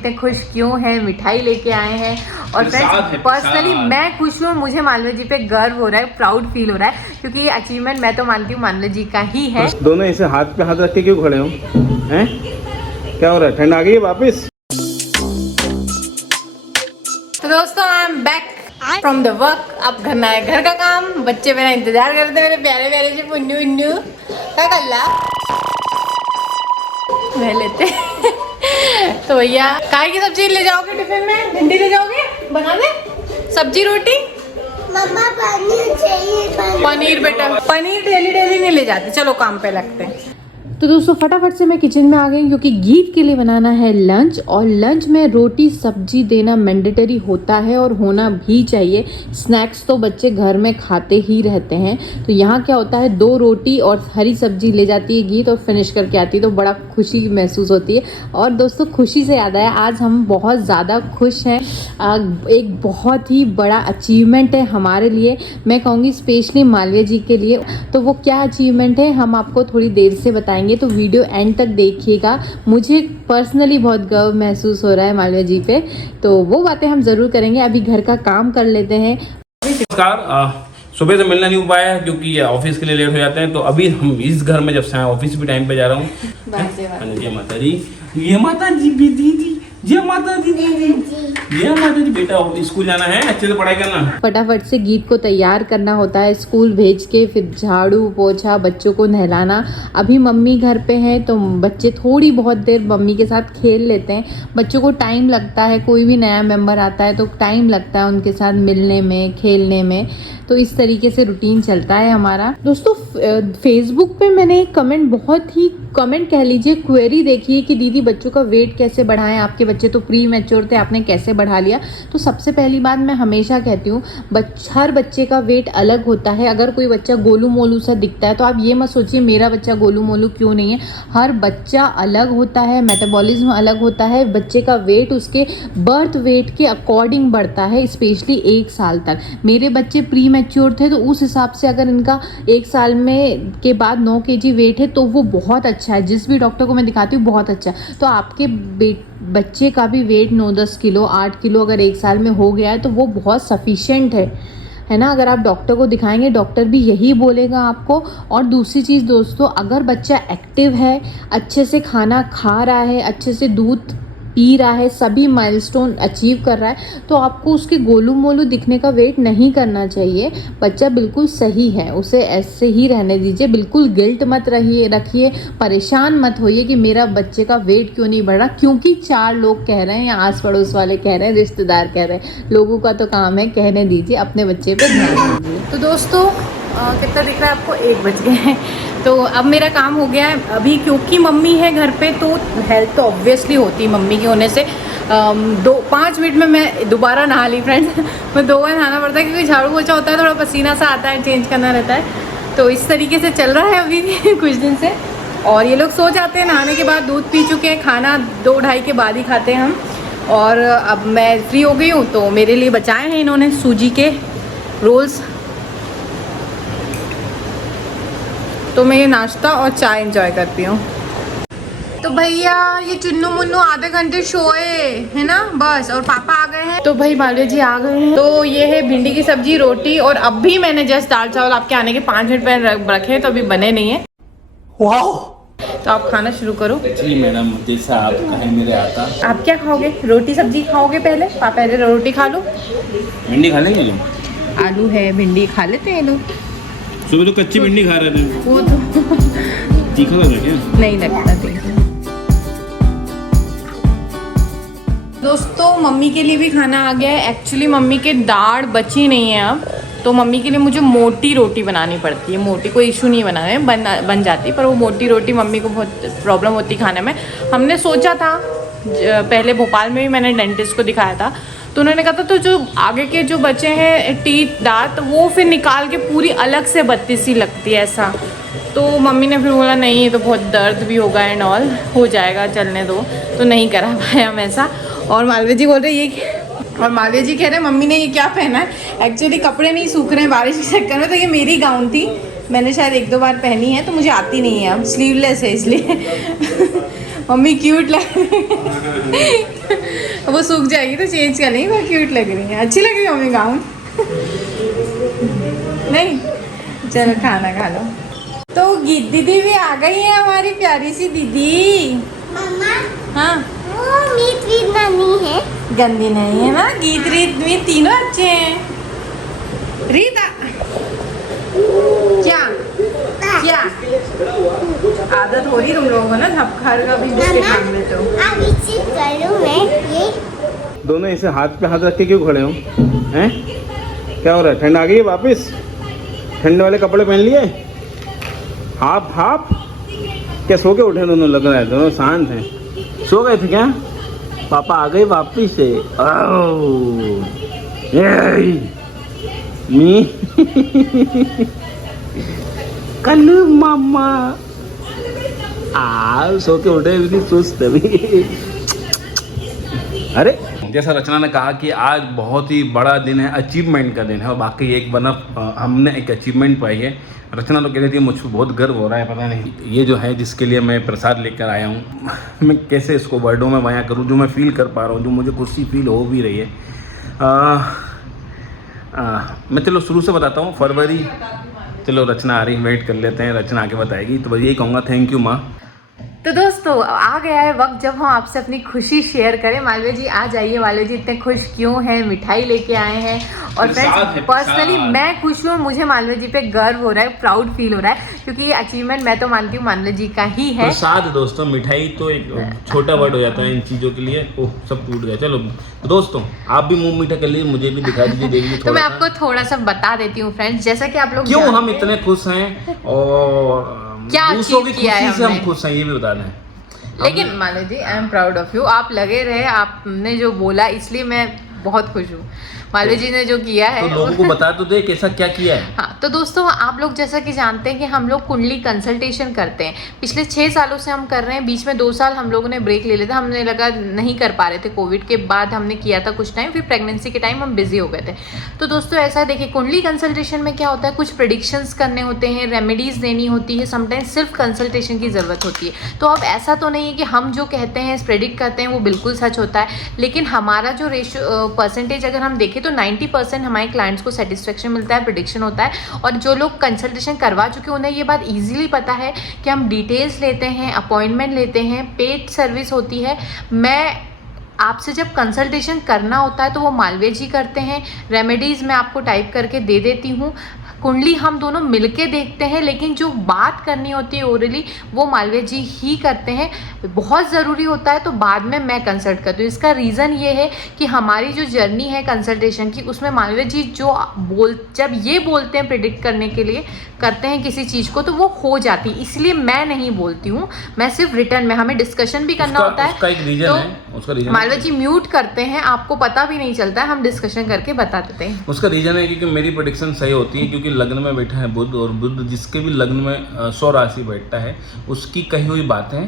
इतने खुश क्यों हैं, मिठाई लेके आए हैं। और फ्रेंड्स पर्सनली मैं खुश हूँ, मुझे मानव जी पे गर्व हो रहा है, प्राउड फील हो रहा है, क्योंकि ये अचीवमेंट मैं तो मानती हूँ मानव जी का ही है। दोनों ऐसे हाथ पे हाथ रख के क्यों खड़े हो हैं? क्या हो रहा है? ठंड आ गई है वापस? तो दोस्तों I am back from the work. अब करना है घर का काम। बच्चे मेरा इंतजार करते हैं, मेरे प्यारे प्यारे से पुन्नू उन्नू। क्या कर ला मैं लेते तो भैया काय की सब्जी ले जाओगे टिफिन में? भिंडी ले जाओगे? बना दे सब्जी रोटी। मम्मा पनीर चाहिए। पनीर बेटा, पनीर डेली डेली नहीं ले जाते। चलो काम पे लगते हैं। तो दोस्तों फटाफट से मैं किचन में आ गई, क्योंकि गीत के लिए बनाना है लंच। और लंच में रोटी सब्जी देना मैंडेटरी होता है और होना भी चाहिए। स्नैक्स तो बच्चे घर में खाते ही रहते हैं। तो यहाँ क्या होता है, 2 रोटी और हरी सब्जी ले जाती है गीत और फिनिश करके आती है, तो बड़ा खुशी महसूस होती है। और दोस्तों खुशी से याद आया, आज हम बहुत ज़्यादा खुश हैं। एक बहुत ही बड़ा अचीवमेंट है हमारे लिए, मैं कहूँगी स्पेशली मालवीय जी के लिए। तो वो क्या अचीवमेंट है हम आपको थोड़ी देर से बताएंगे, तो वीडियो एंड तक देखिएगा। मुझे पर्सनली बहुत गर्व महसूस हो रहा है मालवीय जी पे, तो वो बातें हम जरूर करेंगे। अभी घर का काम कर लेते हैं। नमस्कार। सुबह से मिलना नहीं हो पाया है क्योंकि ऑफिस के लिए लेट हो जाते हैं। तो अभी हम इस घर में जब से आए, ऑफिस भी टाइम पे जा रहा हूँ। जय माता दी, ये माता जी दीदी, जय माता दी दीदी, जय माता जी। बेटा स्कूल जाना है, अच्छे से पढ़ाई करना। फटाफट से गीत को तैयार करना होता है स्कूल भेज के, फिर झाड़ू पोछा, बच्चों को नहलाना। अभी मम्मी घर पे हैं तो बच्चे थोड़ी बहुत देर मम्मी के साथ खेल लेते हैं। बच्चों को टाइम लगता है, कोई भी नया मेंबर आता है तो टाइम लगता है उनके साथ मिलने में, खेलने में। तो इस तरीके से रूटीन चलता है हमारा। दोस्तों फेसबुक पे मैंने एक कमेंट कह लीजिए, क्वेरी देखी है कि दीदी बच्चों का वेट कैसे बढ़ाएं, आपके बच्चे तो प्री मैच्योर थे, आपने कैसे बढ़ा लिया। तो सबसे पहली बात मैं हमेशा कहती हूँ, हर बच्चे का वेट अलग होता है। अगर कोई बच्चा गोलू मोलू सा दिखता है तो आप ये मत सोचिए मेरा बच्चा गोलू मोलू क्यों नहीं है। हर बच्चा अलग होता है, मेटाबॉलिज्म अलग होता है। बच्चे का वेट उसके बर्थ वेट के अकॉर्डिंग बढ़ता है, स्पेशली 1 साल तक। मेरे बच्चे प्री मैच्योर थे तो उस हिसाब से अगर इनका 1 साल में के बाद 9 kg वेट है तो वो बहुत अच्छा है। जिस भी डॉक्टर को मैं दिखाती हूँ बहुत अच्छा। तो आपके बच्चे का भी वेट 9-10 किलो 8 किलो अगर 1 साल में हो गया है तो वो बहुत सफिशिएंट है ना। अगर आप डॉक्टर को दिखाएंगे डॉक्टर भी यही बोलेगा आपको। और दूसरी चीज़ दोस्तों, अगर बच्चा एक्टिव है, अच्छे से खाना खा रहा है, अच्छे से दूध पी रहा है, सभी माइलस्टोन अचीव कर रहा है, तो आपको उसके गोलू मोलू दिखने का वेट नहीं करना चाहिए। बच्चा बिल्कुल सही है, उसे ऐसे ही रहने दीजिए। बिल्कुल गिल्ट मत रखिए, परेशान मत होइए कि मेरा बच्चे का वेट क्यों नहीं बढ़ रहा, क्योंकि 4 लोग कह रहे हैं या आस पड़ोस वाले कह रहे हैं, रिश्तेदार कह रहे हैं। लोगों का तो काम है कहने दीजिए, अपने बच्चे पे ध्यान दीजिए। तो दोस्तों कितना दिख रहा है आपको? 1 बज गए हैं। तो अब मेरा काम हो गया है अभी, क्योंकि मम्मी है घर पे तो हेल्प तो ऑब्वियसली होती है मम्मी के होने से। 5 मिनट में मैं दोबारा नहा ली फ्रेंड्स। मैं 2 बार नहाना पड़ता है क्योंकि झाड़ू पोछा होता है, थोड़ा पसीना सा आता है, चेंज करना रहता है। तो इस तरीके से चल रहा है अभी कुछ दिन से। और ये लोग सो जाते हैं नहाने के बाद, दूध पी चुके हैं, खाना 2-2:30 के बाद ही खाते हैं हम। और अब मैं फ्री हो गई हूँ तो मेरे लिए बचाए हैं इन्होंने सूजी के रोल्स। तो मैं ये नाश्ता और चाय एंजॉय करती हूँ। तो भैया ये चुन्नू मुन्नू आधे घंटे सोए है ना बस, और पापा आ गए हैं। तो भाई मालवीय जी आ गए हैं। तो ये है भिंडी की सब्जी, रोटी, और अब भी मैंने जस्ट दाल चावल आपके आने के 5 मिनट पहले रखे हैं, तो अभी बने नहीं है। वाओ! तो आप खाना शुरू करो। जी मैडम, जैसा आप कहें मेरे आता। आप क्या खाओगे? रोटी सब्जी खाओगे पहले? पापा पहले रोटी खा लो। भिंडी खा लेंगे? आलू है, भिंडी खा लेते हैं लोग। सुबह तो कच्ची भिंडी खा रहे थे। वो तो तीखा लग रहा है? नहीं लगता तीखा। दोस्तों मम्मी के लिए भी खाना आ गया है। एक्चुअली मम्मी के दाढ़ बची नहीं है अब, तो मम्मी के लिए मुझे मोटी रोटी बनानी पड़ती है। मोटी कोई इशू नहीं बन जाती, पर वो मोटी रोटी मम्मी को बहुत प्रॉब्लम होती खाने में। हमने सोचा था, पहले भोपाल में भी मैंने डेंटिस्ट को दिखाया था, तो उन्होंने कहा था तो जो आगे के जो बचे हैं टीथ दांत वो फिर निकाल के पूरी अलग से बत्ती सी लगती है ऐसा। तो मम्मी ने फिर बोला नहीं ये तो बहुत दर्द भी होगा एंड ऑल, हो जाएगा चलने दो, तो नहीं करा पाए हम ऐसा। और मालवीय जी बोल रहे ये, और मालवीय जी कह रहे हैं मम्मी ने ये क्या पहना है। एक्चुअली कपड़े नहीं सूख रहे हैं बारिश के चक्कर में, तो ये मेरी गाउन थी, मैंने शायद 1-2 बार पहनी है, तो मुझे आती नहीं है अब, स्लीवलेस है इसलिए। मम्मी क्यूट लग वो सूख जाएगी तो चेंज कर लेंगे, वो क्यूट लग रही है, अच्छी लग रही है मम्मी गाउन। नहीं, चलो खाना खा लो। तो गीत दीदी भी आ गई है, हमारी प्यारी सी दीदी। मम्मा हाँ, वो मीत वीत नानी है। गंदी नहीं है ना, गीत रीत में तीनों अच्छे हैं। रीता क्या क्या आदत हो रही तुम लोगों को ना, थपखार का भी बिस्किट मांग लेते हो। अब इसे करूँ मैं ये। दोनों ऐसे हाथ पे हाथ रख के क्यों खड़े हो हैं? क्या हो रहा है? ठंड आ गई है वापस? ठंडे वाले कपड़े पहन लिए? हाफ हाफ क्या सो के उठे दोनों? लग रहा है दोनों शांत हैं। सो गए थे क्या? पापा आ गए वापिस से। मी कल्लू मामा सो के उठे भी सुस्त अभी। अरे जैसा रचना ने कहा कि आज बहुत ही बड़ा दिन है, अचीवमेंट का दिन है, और बाकी एक हमने एक अचीवमेंट पाई है। रचना तो कह रही थी मुझको बहुत गर्व हो रहा है, पता नहीं ये जो है जिसके लिए मैं प्रसाद लेकर आया हूँ मैं कैसे इसको वर्डों में बयां करूँ, जो मैं फील कर पा रहा हूँ, जो मुझे खुशी फील हो भी रही है। मैं चलो शुरू से बताता हूँ। फरवरी, चलो रचना आ रही, वेट कर लेते हैं, रचना आके बताएगी। तो बस यही कहूँगा, थैंक यू माँ। तो दोस्तों आ गया है वक्त जब हम आपसे अपनी खुशी शेयर करें। मालवीय जी आ जाइए। मालवीय जी इतने खुश क्यों हैं? मिठाई लेके आए हैं। और फ्रेंड्स पर्सनली मैं खुश हूँ, मुझे मालवीय जी पे गर्व हो रहा है, प्राउड फील हो रहा है, क्योंकि ये अचीवमेंट मैं तो मानती हूँ मालवीय जी का ही है। प्रसाद दोस्तों, मिठाई तो एक छोटा वर्ड हो जाता है इन चीज़ों के लिए। ओह सब टूट गया। चलो दोस्तों आप भी मुँह मीठा कर लीजिए, मुझे भी दिखा दीजिए, देखिए तो मैं आपको थोड़ा सा बता देती हूँ फ्रेंड्स, जैसा कि आप लोग क्यों हम इतने खुश हैं और क्या दूसरों की किया है खुशी से हम खुश हैं, ये भी बता दें। लेकिन Malviya ji I am proud of you. आप लगे रहे, आपने जो बोला इसलिए मैं बहुत खुश हूँ। मालवीय जी ने जो किया है तो लोगों को बता तो दे कैसा क्या किया है। हाँ तो दोस्तों आप लोग जैसा कि जानते हैं कि हम लोग कुंडली कंसल्टेशन करते हैं, पिछले 6 सालों से हम कर रहे हैं। बीच में 2 साल हम लोगों ने ब्रेक ले लिया था, हमने लगा नहीं कर पा रहे थे, कोविड के बाद हमने किया था कुछ टाइम, फिर प्रेगनेंसी के टाइम हम बिजी हो गए थे। तो दोस्तों ऐसा देखिए, कुंडली कंसल्टेशन में क्या होता है, कुछ प्रेडिक्शंस करने होते हैं, रेमेडीज़ देनी होती है, समटाइम्स सिर्फ कंसल्टेशन की ज़रूरत होती है। तो अब ऐसा तो नहीं है कि हम जो कहते हैं प्रेडिक्ट करते हैं वो बिल्कुल सच होता है, लेकिन हमारा जो रेशियो परसेंटेज अगर हम देखें तो 90% हमारे क्लाइंट्स को सेटिस्फेक्शन मिलता है, प्रेडिक्शन होता है। और जो लोग कंसल्टेशन करवा चुके हैं उन्हें ये बात इजीली पता है कि हम डिटेल्स लेते हैं, अपॉइंटमेंट लेते हैं, पेड सर्विस होती है। मैं आपसे जब कंसल्टेशन करना होता है तो वो मालवीय जी करते हैं, रेमेडीज़ मैं आपको टाइप करके दे देती हूँ, कुंडली हम दोनों मिलके देखते हैं, लेकिन जो बात करनी होती है ओरली वो मालवीय जी ही करते हैं। बहुत ज़रूरी होता है तो बाद में मैं कंसल्ट करती हूँ। इसका रीज़न ये है कि हमारी जो जर्नी है कंसल्टेशन की, उसमें मालवीय जी जो जब ये बोलते हैं प्रिडिक्ट करने के लिए करते हैं किसी चीज़ को, तो वो हो जाती है, इसलिए मैं नहीं बोलती हूँ, मैं सिर्फ रिटर्न में, हमें डिस्कशन भी करना होता है। उसका एक रीजन है, उसका रीजन मालवीय जी म्यूट करते हैं, आपको पता भी नहीं चलता है, हम डिस्कशन करके बता देते हैं। उसका रीजन है क्योंकि मेरी प्रेडिक्शन सही होती है, क्योंकि लग्न में बैठा है बुध, और बुध जिसके भी लग्न में 100 राशि बैठता है उसकी कही हुई बातें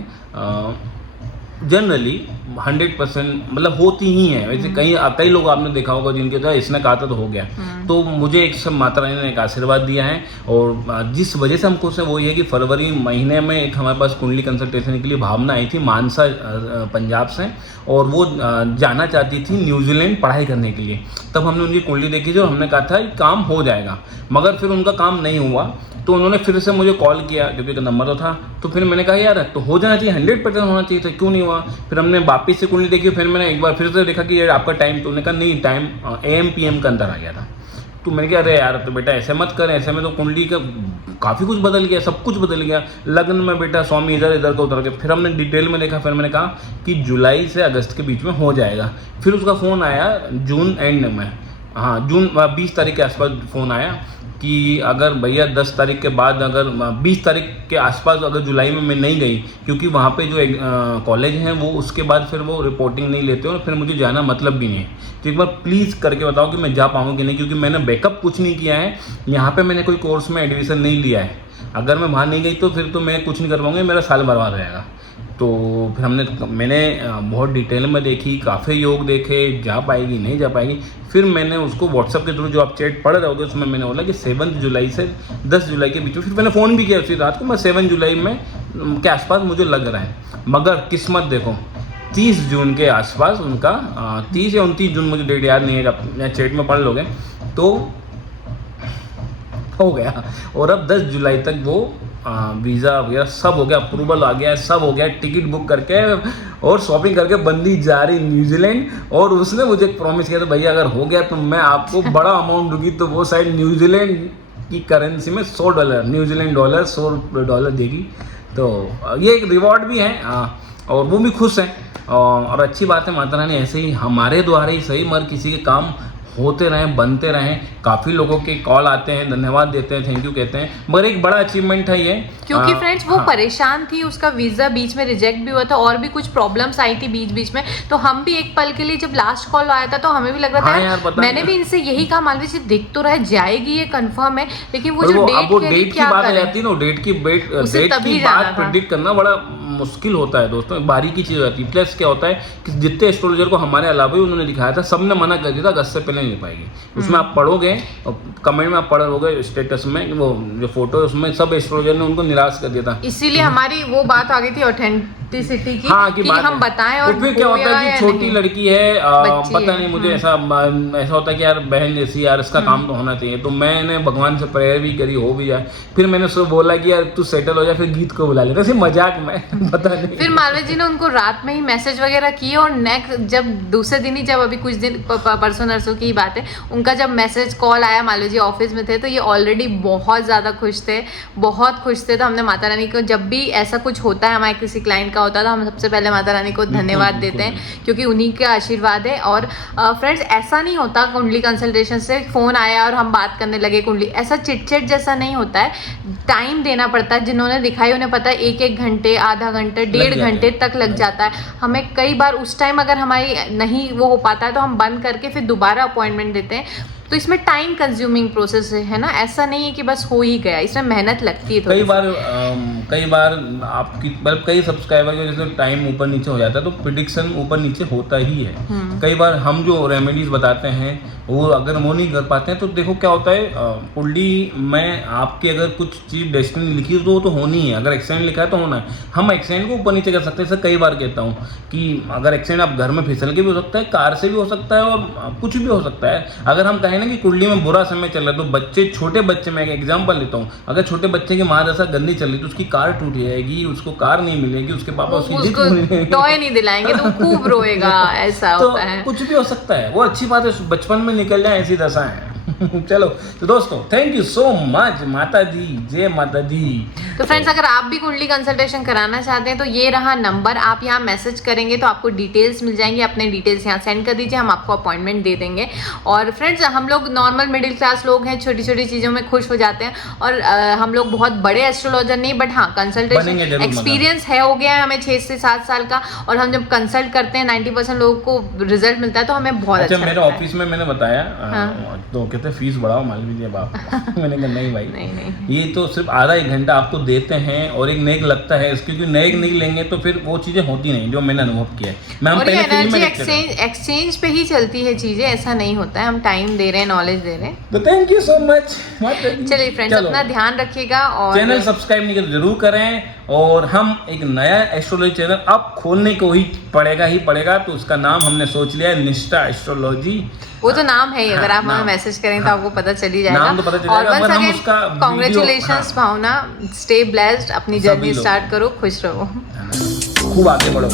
जनरली 100% मतलब होती ही हैं। वैसे कई लोग आपने देखा होगा जिनके द्वारा इसने कहा था तो हो गया। तो मुझे एक सब माता रानी ने एक आशीर्वाद दिया है, और जिस वजह से हम खुश हैं वो ये कि फरवरी महीने में एक हमारे पास कुंडली कंसल्टेशन के लिए भावना आई थी मानसा पंजाब से, और वो जाना चाहती थी न्यूजीलैंड पढ़ाई करने के लिए। तब हमने उनकी कुंडली देखी थी और हमने कहा था कि काम हो जाएगा, मगर फिर उनका काम नहीं हुआ। तो उन्होंने फिर से मुझे कॉल किया क्योंकि नंबर तो था, तो फिर मैंने कहा यार तो हो जाना चाहिए, 100% होना चाहिए था, क्यों नहीं हुआ। फिर हमने वापस से कुंडली देखी, फिर मैंने एक बार फिर से देखा कि यार आपका टाइम, तो उन्होंने कहा नहीं टाइम AM PM के अंदर आ गया था। तो मैंने कहा अरे यार तो बेटा ऐसे मत करें, ऐसे में तो कुंडली का काफ़ी कुछ बदल गया, सब कुछ बदल गया। लग्न में बेटा स्वामी इधर इधर का उतर गया। फिर हमने डिटेल में देखा, फिर मैंने कहा कि जुलाई से अगस्त के बीच में हो जाएगा। फिर उसका फ़ोन आया जून एंड में, हाँ जून 20 तारीख के आसपास फ़ोन आया कि अगर भैया 10 तारीख के बाद, अगर 20 तारीख के आसपास अगर जुलाई में मैं नहीं गई, क्योंकि वहाँ पे जो कॉलेज हैं वो उसके बाद फिर वो रिपोर्टिंग नहीं लेते और फिर मुझे जाना मतलब भी नहीं है। तो एक बार प्लीज़ करके बताओ कि मैं जा पाऊँगी कि नहीं, क्योंकि मैंने बैकअप कुछ नहीं किया है, यहाँ पे मैंने कोई कोर्स में एडमिशन नहीं लिया है। अगर मैं वहाँ नहीं गई तो फिर तो मैं कुछ नहीं कर पाऊँगी, मेरा साल बर्बाद रहेगा। तो फिर मैंने बहुत डिटेल में देखी, काफ़ी योग देखे, जा पाएगी नहीं जा पाएगी। फिर मैंने उसको व्हाट्सएप के थ्रू, जो आप चैट पढ़ रहे होगे उसमें मैंने बोला कि 7 जुलाई से 10 जुलाई के बीच में। फिर मैंने फ़ोन भी किया उसी रात को, मैं 7 जुलाई में के आसपास मुझे लग रहा है। मगर किस्मत देखो, 30 जून के आसपास उनका 30 या 29 जून, मुझे डेट याद नहीं है, आप चैट में पढ़ लोगे तो हो गया। और अब 10 जुलाई तक वो वीज़ा वगैरह सब हो गया, अप्रूवल आ गया, सब हो गया, टिकट बुक करके और शॉपिंग करके बंदी जा रही न्यूजीलैंड। और उसने मुझे प्रॉमिस किया था भैया अगर हो गया तो मैं आपको बड़ा अमाउंट दूंगी, तो वो शायद न्यूजीलैंड की करेंसी में $100 न्यूजीलैंड डॉलर $100 देगी। तो ये एक रिवॉर्ड भी है और वो भी खुश हैं और अच्छी बात है। माता रानी ऐसे ही हमारे द्वारा ही सही मगर किसी के काम होते रहें, बनते रहें। काफ़ी लोगों के कॉल आते हैं, धन्यवाद देते हैं, थैंक यू कहते हैं, मगर एक बड़ा अचीवमेंट है ये, क्योंकि फ्रेंड्स वो परेशान थी, उसका वीज़ा बीच में रिजेक्ट भी हुआ था और भी कुछ प्रॉब्लम्स आई थी बीच बीच में। तो हम भी एक पल के लिए जब लास्ट कॉल आया था तो हमें भी लग रहा था यार, मैंने भी इनसे यही कहा मालवी जी दिख तो रहा है जाएगी ये कंफर्म है, लेकिन वो जो डेट की बात आ जाती है ना, डेट की बात प्रेडिक्ट करना बड़ा मुश्किल होता है दोस्तों, बारीकी चीज हो जाती है। प्लस क्या होता है कि जितने एस्ट्रोलॉजर को हमारे अलावा भी उन्होंने दिखाया था सबने मना कर दिया था अगस्त से पहले नहीं पाएगी। उसमें आप पढ़ोगे और कमेंट में आप पढ़ोगे स्टेटस में वो जो फोटो है उसमें सब एस्ट्रोलॉजर ने उनको निराश कर दिया था। इसीलिए हमारी वो बात आ गई थी ऑथेंटिसिटी की, हाँ, कि हम बताएं। और फिर क्या होता है कि छोटी लड़की है पता नहीं मुझे ऐसा होता है कि यार बहन जैसी यार इसका काम तो होना चाहिए। तो मैंने भगवान से प्रेयर भी करी, हो भी जाए। फिर मैंने उसको बोला कि यार तू सेटल हो जाए, फिर गीत को बुला लेता ऐसे मजाक में पता नहीं। फिर मालवी जी ने उनको रात में ही मैसेज वगैरह किए और नेक्स्ट जब दूसरे दिन ही, जब अभी कुछ दिन परसों नरसों की बात है, उनका जब मैसेज कॉल आया, मालवी जी ऑफिस में थे तो ये ऑलरेडी बहुत ज़्यादा खुश थे, बहुत खुश थे। तो हमने माता रानी को जब भी ऐसा कुछ होता है, हमारे किसी क्लाइंट का होता है, तो हम सबसे पहले माता रानी को धन्यवाद देते हैं क्योंकि उन्हीं का आशीर्वाद है। और फ्रेंड्स ऐसा नहीं होता कुंडली कंसल्टेशन से फ़ोन आया और हम बात करने लगे कुंडली, ऐसा चिटचिट जैसा नहीं होता है। टाइम देना पड़ता है, जिन्होंने दिखाई उन्हें पता है 1-1 घंटे, आधा घंटे, 1.5 घंटे तक लग जाता है। हमें कई बार उस टाइम अगर हमारी नहीं वो हो पाता है तो हम बंद करके फिर दोबारा अपॉइंटमेंट देते हैं। तो इसमें टाइम कंज्यूमिंग प्रोसेस है ना, ऐसा नहीं है कि बस हो ही गया, इसमें मेहनत लगती है। कई बार आपकी मतलब कई सब्सक्राइबर के जैसे टाइम ऊपर नीचे हो जाता है तो प्रिडिक्शन ऊपर नीचे होता ही है। कई बार हम जो रेमेडीज बताते हैं वो अगर वो नहीं कर पाते हैं तो देखो क्या होता है, कुंडली में आपकी अगर कुछ चीज़ डेस्टिनी लिखी तो वो तो होनी है। अगर एक्सीडेंट लिखा है तो होना है। हम एक्सीडेंट को ऊपर नीचे कर सकते हैं। जैसे कई बार कहता हूँ कि अगर एक्सीडेंट आप घर में फिसल के भी हो सकता है, कार से भी हो सकता है और कुछ भी हो सकता है। अगर हम कहें ना कि कुंडली में बुरा समय चल रहा है तो बच्चे, छोटे बच्चे, मैं एक एग्जांपल लेता हूँ, अगर छोटे बच्चे की महादशा गंदी चल रही तो उसकी कार टूट जाएगी, उसको कार नहीं मिलेगी, उसके पापा उसकी टॉय नहीं दिलाएंगे तो खूब रोएगा, ऐसा तो होता है। कुछ भी हो सकता है, वो अच्छी बात है, बचपन में निकल जाए ऐसी दशा है। चलो तो दोस्तों थैंक यू सो मच, माता दी जय माता दी। तो फ्रेंड्स अगर आप भी कुंडली कंसल्टेशन कराना चाहते हैं तो ये रहा नंबर, आप यहाँ मैसेज करेंगे तो आपको डिटेल्स मिल जाएंगी, अपने डिटेल्स यहाँ सेंड कर दीजिए, हम आपको अपॉइंटमेंट दे देंगे। और फ्रेंड्स हम लोग नॉर्मल मिडिल क्लास लोग हैं, छोटी छोटी चीज़ों में खुश हो जाते हैं और हम लोग बहुत बड़े एस्ट्रोलॉजर नहीं, बट हाँ कंसल्टेशन एक्सपीरियंस है, हो गया है हमें 6 से 7 साल का। और हम जब कंसल्ट करते हैं 90% लोगों को रिजल्ट मिलता है तो हमें बहुत अच्छा मेरे ऑफिस में मैंने बताया तो कहते फीस बढ़ाओ मान लीजिए बाप। मैंने कहा नहीं भाई, नहीं ये तो सिर्फ आधा 1 घंटा आपको देते हैं और एक नेक लगता है, क्योंकि नेक नहीं लेंगे तो फिर वो चीजें होती नहीं जो मैंने अनुभव किया है। और ये एनर्जी एक्सचेंज पे ही चलती है चीजें, ऐसा नहीं होता है। हम टाइम दे रहे हैं, नॉलेज दे रहे हैं। तो थैंक यू सो मच। चलिए फ्रेंड्स अपना ध्यान रखिएगा और चैनल सब्सक्राइब नहीं कर जरूर करें। और हम एक नया एस्ट्रोलॉजी चैनल अब खोलने को ही पड़ेगा, तो उसका नाम हमने सोच लिया है निष्ठा एस्ट्रोलॉजी। वो तो नाम है ही, अगर आप हमें मैसेज करेंगे तो आपको पता चल ही जाएगा। नाम तो पता चल जाएगा, और हम उसका कांग्रेचुलेशंस भावना, स्टे ब्लेस्ड, अपनी जर्नी स्टार्ट करो, खुश रहो, खूब आगे बढ़ो।